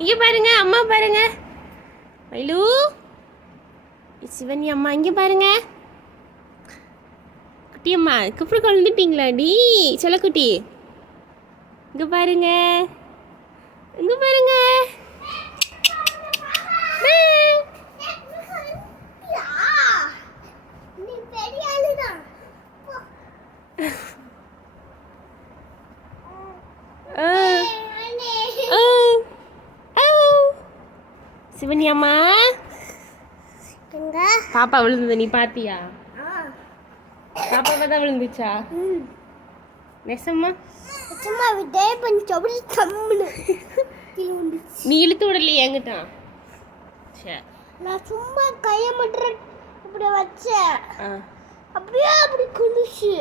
இங்கே பாருங்க அம்மா பாருங்க. மயிலு சிவனி அம்மா இங்கே பாருங்க. குட்டி அம்மா அப்புறம் குழந்துட்டீங்களாடி செல்லக்குட்டி. இங்கே பாருங்க இங்கே பாருங்க. சிவனி அம்மா பாப்பா விழுந்தது நீ பாத்தியா? பாப்பா தான் விழுந்துச்சா? நெசம்மா நீ இழுத்து விடலையே என்கிட்ட. நான் சும்மா கையை மட்டும் இப்படி வச்சேன், அப்படியே அப்படி குளிச்சு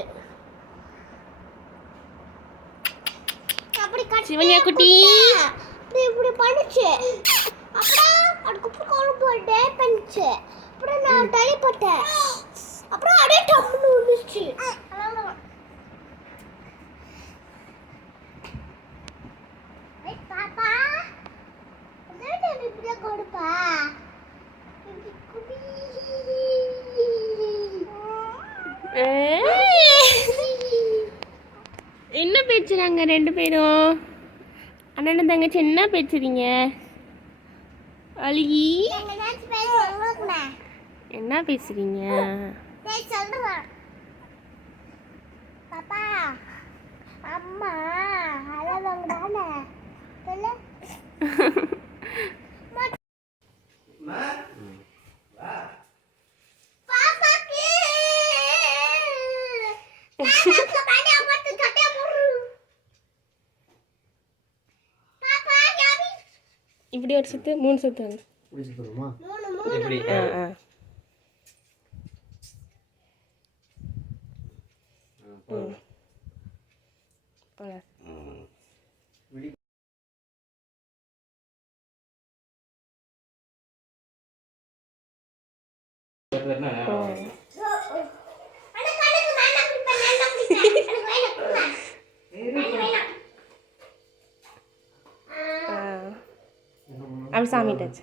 அப்படி சிவனியா குட்டி இப்படி இப்படி பண்ணுச்சு. அப்புறம் அதுக்கப்புறம் கோலம் போட்டு பண்ணிச்சு. அப்புறம் நான் தள்ளி போட்டேன். அப்புறம் அப்படியே டம்னு விழுந்துச்சு. பாப்பா இப்படியே கொடுப்பா. என்ன பேசுறாங்க ரெண்டு பேரும்? அண்ணன் தங்கச்சி என்ன பேசுறீங்க? அழுகி என்ன பேசுறீங்க? பாப்பா அம்மா அழகாங்க சொல்லு. இப்படி ஒரு சுத்து 3 சுத்து வந்து எப்படி? அப்படி சாமிட்டாச்சு.